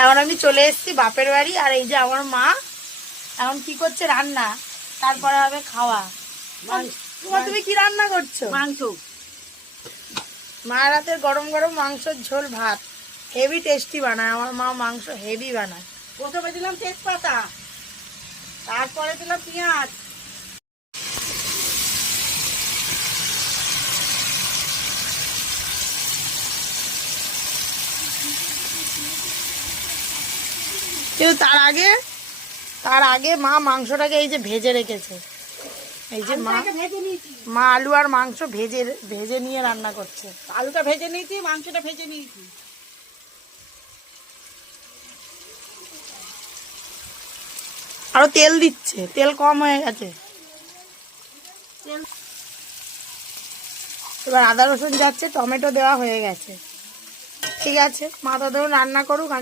এখন আমি চলে এসেছি বাপের বাড়ি। আর এই যে আমার মা এখন কি করছে, রান্না, তারপরে হবে খাওয়া। তুমি কি রান্না করছো? মাংস। মায়ের হাতের গরম গরম মাংসের ঝোল ভাত হেভি টেস্টি বানায় আমার মা, মাংস হেভি বানায়। প্রথমে দিলাম তেজপাতা, তারপরে দিলাম পেঁয়াজ। কিন্তু তার আগে মা মাংসটাকে এই যে ভেজে রেখেছে। এই যে মা আলু আর মাংস ভেজে নিয়ে রান্না করছে। আলুটা ভেজে নিয়েছি, মাংসটা ভেজে নিয়েছি। আরো তেল দিচ্ছে, তেল কম হয়ে গেছে। এবার আদা রসুন যাচ্ছে, টমেটো দেওয়া হয়ে গেছে। ঠিক আছে, মা তো ধরুন রান্না করুক, আমি